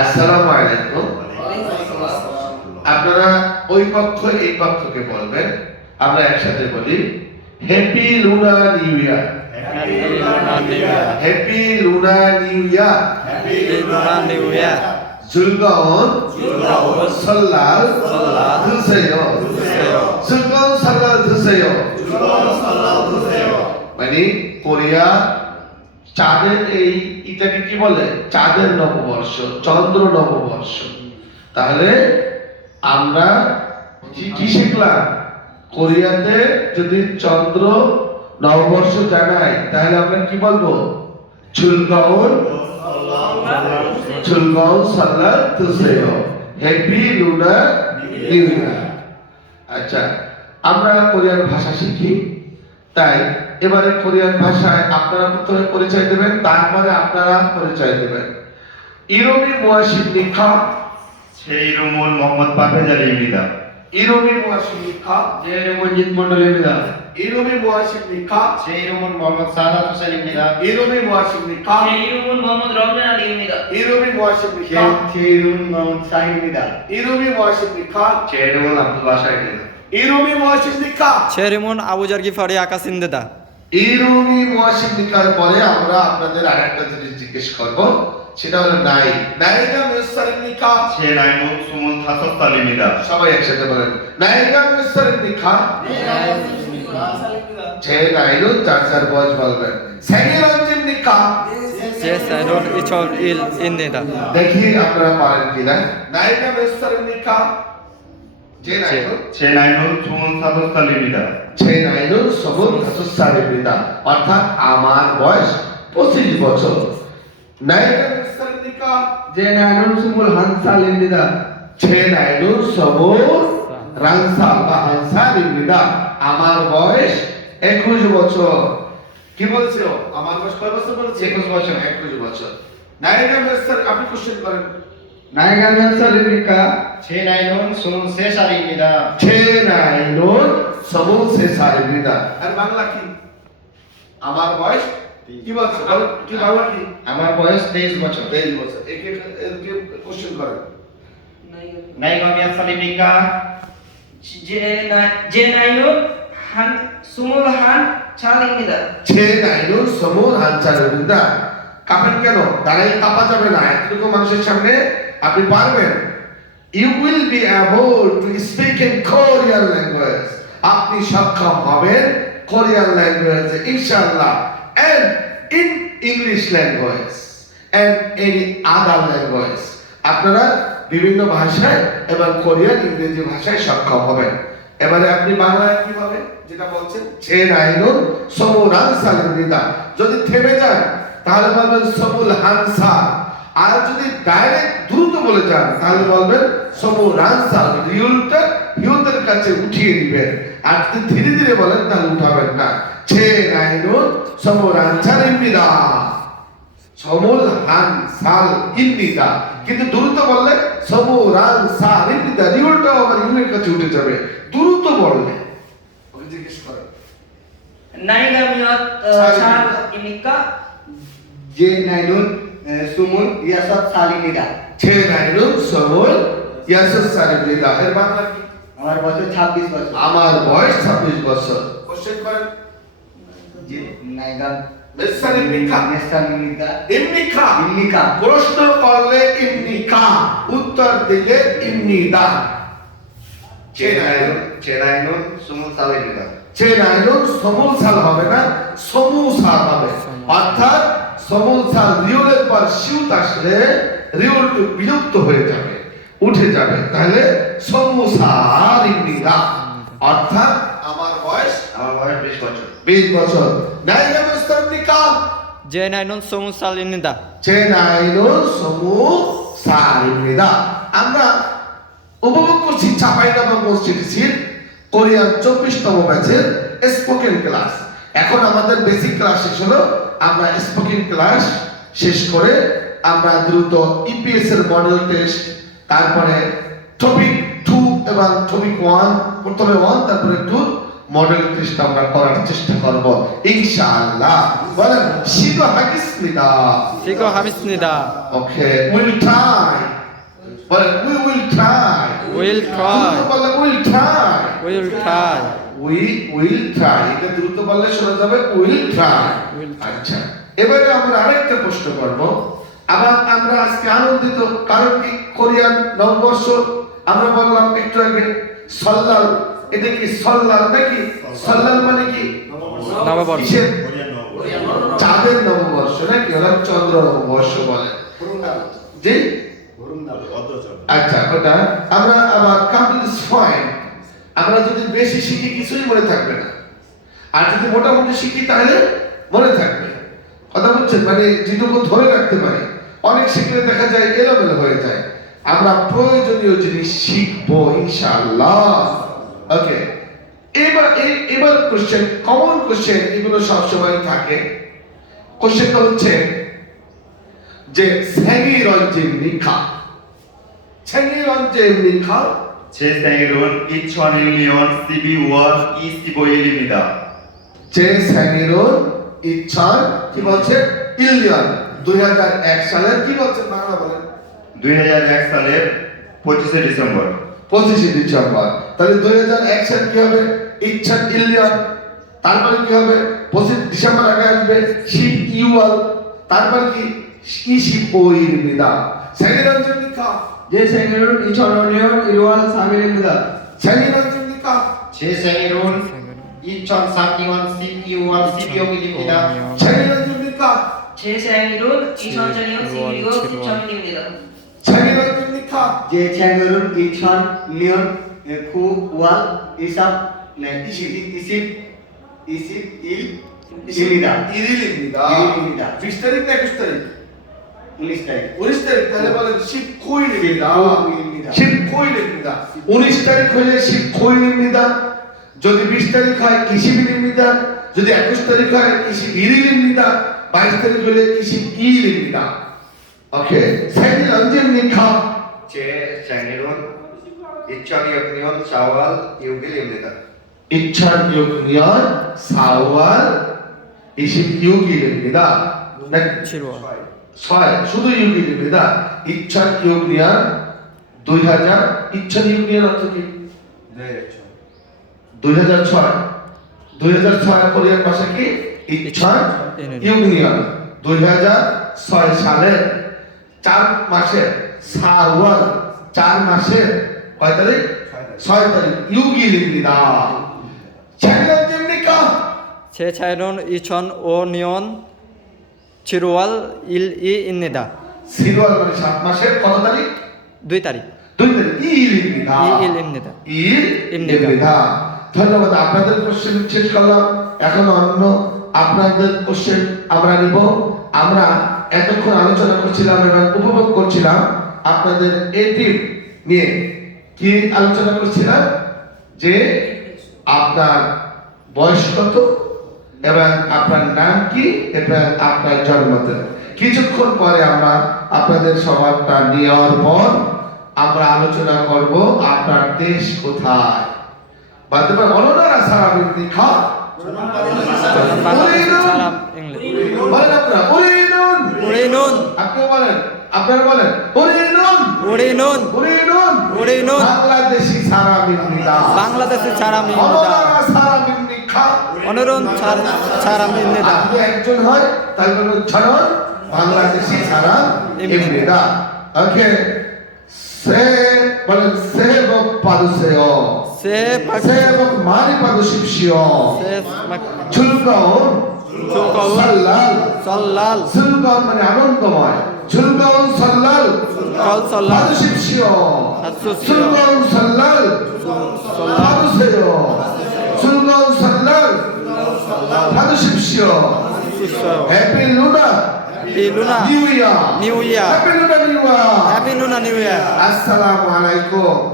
আসসালামু আলাইকুম। আপনারা ওই পক্ষ এই পক্ষকে বলবেন, আমরা একসাথে বলি হ্যাপি লুনার নিউ ইয়ার। Happy Lunar New Year. Happy lunar new ইয়ার। Happy Lunar New Year. 즐거운 설날 드세요. 즐거운 설날 드세요. মানে কোরিয়া চাঁদের এটাকে কি বলে? চাঁদের নববর্ষ, চন্দ্র নববর্ষ। তাহলে আমরা কি শিখলাম? কোরিয়াতে যদি চন্দ্র নববর্ষ জানাই তাহলে আমরা কি বলবো? 즐거운 설날 드세요. Happy lunar new year. আচ্ছা, আমরা কোরিয়ান ভাষা শিখি, তাই এবারে কোরিয়ান ভাষায় আপনারা প্রথমে পরিচয় দেবেন, তারপরে আপনারা পরিচয় দেবেন। 이름이 무엇입니까? 제 이름은 모하mmad 파페자리입니다. 이름이 무엇입니까? 제 이름은 윤몬돌입니다. 이름이 무엇입니까? 제 이름은 모하mmad 사닷 후센입니다. 이름이 무엇입니까? 제 이름은 모하mmad 럼잔 알리입니다. 이름이 무엇입니까? 제 이름은 모하mmad 사인입니다. 이름이 무엇입니까? 제 이름은 압두바샤입니다. 이름이 무엇입니까? 체리몬 아부자르기 파리 아카신데다. 이름이 무엇입니까র পরে আমরা আপনাদের আরেকটা জিনিস জিজ্ঞেস করব, সেটা হলো 나이가 몇 살입니까? 제 나이는 25살입니다. সবাই একসাথে বলেন, 나이가 몇 살입니까? 제 나이는 4살 বয়স বলবেন। 생일 언제입니까? 제 사이론 2001입니다. দেখি আপনারা পারেন কিনা। 나이가 몇 살입니까? 제 나이는 제 나이는 25살입니다. 제 나이는 25살입니다. অর্থাৎ আমার বয়স 25 বছর। 나이가 몇 살입니까? 제 나이는 21살입니다. 제 나이는 21살입니다. আমার বয়স 21 বছর। কি বলছো? আমার বয়স কয় বছর বলেছে? 21 বছর। 21 বছর। 나이가 몇 살? আপনি কোশ্চেন করেন। 나이가 몇 살입니까? 제 나이는 23살입니다. 제 나이는 23살입니다. আর বাংলা কি? আমার বয়স কি বলছো? কি বাংলা কি? আমার বয়স 23 বছর। 23 বছর। একে কোশ্চেন করেন। 나이가 몇 살입니까? 제 나이는 한 21살입니다. 제 나이는 21살입니다. কাঁপেন কেন? দাঁড়াই কাঁপা যাবে না। এতটুকু মানুষের সামনে আপনি পারবেন। You will be able to speak in Korean language. আপনি সক্ষম হবেন কোরিয়ান ল্যাঙ্গুয়েজে ইনশাআল্লাহ, and in English language and any other language. আপনারা বিভিন্ন ভাষায় এবং কোরিয়ান ইংরেজি ভাষায় সক্ষম হবেন। এবারে আপনি বাংলায় কিভাবে যেটা বলছেন, 제 나이는 21살입니다। যদি থেমে যান তাহলে বলবেন 21살। আর যদি ডাইরেক্ট দ্রুত বলে যান তাহলে বলবেন 21살। রিউলটা হিউদের কাছে উঠিয়ে দিবেন। আর যদি ধীরে ধীরে বলেন তাহলে উঠাবেন না। 제 나이는 21살입니다। 21살입니다। কিন্তু দ্রুত বললে 21살입니다। রিউলটাও আবার ইউনের কাছে উঠে যাবে দ্রুত বললে। ওকে জিজ্ঞেস করেন। 나이가 몇 살입니까? 제 나이는 26살입니다. 제 나이는 26살입니다। এর বাংলা কি? আমার বয়স 26 বছর। আমার বয়স 26 বছর। কোশ্চেন করেন। 제 나이가 몇 살입니까? 몇 살입니까? 입니까? 입니까? প্রশ্ন করলে 입니까? উত্তর দিলে 입니다। 제 나이는 20살입니다. 제 나이는 20살 হবে না, 20살 হবে। অর্থাৎ 20살 রিওলের পর শিউত আসলে রিওলটু বিলুপ্ত হয়ে যাবে, উঠে যাবে। তাহলে 20살입니다। অর্থাৎ আমার বয়স 20 বছর। 20 বছর। 나이가 몇 살입니까? 제 나이는 20살입니다. 제 나이는 20살입니다. আমরা উপভোগ করছি চাঁপাইনবাবগঞ্জ মসজিদ কোরিয়ান 24তম ব্যাচের স্পোকেন ক্লাস। এখন আমাদের বেসিক ক্লাস শেষ হলো, আমরা স্পোকেন ক্লাস শেষ করে আমরা দ্রুত ইপিএস এর মডেল টেস্ট, তারপরে টপিক 2 এবং টপিক 1, প্রথমে 1 তারপরে 2 মডেল টেস্ট আমরা করার চেষ্টা করব ইনশাআল্লাহ। বলেন, 시도하겠습니다. 시도하겠습니다. Okay, we'll try. Will try. দ্রুত বললে will try. Will try. We will try. এটা দ্রুত বললে শোনা যাবে will try. Will try. আচ্ছা, এবারে আমরা আরেকটা প্রশ্ন করব। আবার আমরা আজকে আনন্দিত কারণ কি কোরিয়ান নববর্ষ আমরা বললাম একটু আগে সল্লাল, এটা কি সল্লাল নাকি? সল্লাল মানে কি? নববর্ষ। কিসের? চাঁদের নববর্ষ নাকি? ওরা চন্দ্র নববর্ষ বলে। জি? আচ্ছা, ওটা আমরা আবার কাম টু দিস পয়েন্ট, আমরা যদি বেশি শিখি কিছুই মনে থাকবে না, আর যদি মোটামুটি শিখি তাহলে মনে থাকবে। কথা বলছেন, মানে যেটুকু ধরে রাখতে পারি, অনেক শিখলে দেখা যায় এলোমেলো হয়ে যায়। আমরা প্রয়োজনীয় জিনিস শিখবো ইনশাআল্লাহ। ওকে, এবার কোশ্চেন, কমন কোশ্চেন, এগুলো সবসময় থাকে। কোশ্চেনটা হচ্ছে যে 생일언제입니까? 생일언제입니까? 제 생일은 2001년 12월 25일입니다. 제 생일은 2000 কি বলছে 1년 2001 সালের কি বলছে বাংলা বলেন 2001 সালের 25শে ডিসেম্বর। 25শে ডিসেম্বর। তাহলে 2001 সাল কি হবে 2001, তারপরে কি হবে 25 ডিসেম্বর আগে আসবে 12월, তারপর কি 25일입니다. 생일 언제입니까? 제 생일은 2005년 1월 3일입니다. 생일 언제입니까? 제 생일은 2003년 12월 12일입니다. 생일 언제입니까? 제 생일은 2004년 11월 13일입니다. 생일 언제입니까? 제 생일은 2000년 9월 21일입니다. 1일입니다. 1일입니다. 20 তারিখ না 21 তারিখ? 19 তারিখ। 19 তারিখ, তাহলে বলেন 19일입니다. 19일입니다. 19일입니다. 19 তারিখ হলে 19일입니다. যদি 20 তারিখ হয় 20일입니다. যদি 21 তারিখ হয় 21일입니다. 22 তারিখ হলে 22일입니다. 오케이. 생일 언제입니까? 제 생일은 2006년 4월 6일입니다. 2006년 4월 26일입니다. 네. 7월. শুধু 6일입니다. 2006년 2006년 어떻게? 네, 2006 2006 কোরিয়ান ভাষা কি 2006년 2006 সালে 4 মাসের 4월 4 মাসের কয় তারিখ 6 তারিখ 6일입니다. 생일 언제입니까? 제 차이는 2005년 7월 1일입니다. 7월 মানে 7 মাসের কত তারিখ 2 তারিখ। 2 তারিখ 2일입니다. 2일입니다. 2일입니다. ধন্যবাদ। আপনাদের কোশ্চেন শেষ করলাম। এখন অন্য আপনাদের কোশ্চেন আমরা নিব। আমরা এতক্ষণ আলোচনা করছিলাম এবং উপভোগ করছিলাম আপনাদের এটিভ নিয়ে। কি আলোচনা করছিলাম? যে আপনার বয়স কত এবং আপনার নাম কি এবং আপনার জন্মদিন। কিছুক্ষণ পরে আমরা আপনাদের সবারটা নেওয়ার পর আমরা আলোচনা করব আপনার দেশ কোথায়। বাদে অননারা সারাবিন্দি খা বাংলাদেশ সারাম ইংলিশ। বলেন আপনারা উরিনুন 우리는 আপনি বলেন, আপনারা বলেন উরিনুন 우리는 উরিনুন 우리는 বাংলাদেশি সারাবিন্দিদা বাংলাদেশ 사람입니다. অননারা সারাবিন্দি খা 오늘은 사람입니다. আপনি একজন হয় তাহলে বলুন 저는 বাংলাদেশি সারা입니다. ওকে, বলেন 새해 복 받으세요. 새해 복 많이 받으십시오. 즐거운 설날, 설날 즐거운 মানে 아몬도마이 즐거운 설날 설날 받으십시오. 받으십시오. 즐거운 설날 받으세요. 즐거운 설날 받으십시오. 해피 루나 루나 뉴 이어 뉴 이어 해피 루나 뉴 이어 해피 루나 뉴 이어 আসসালামু আলাইকুম।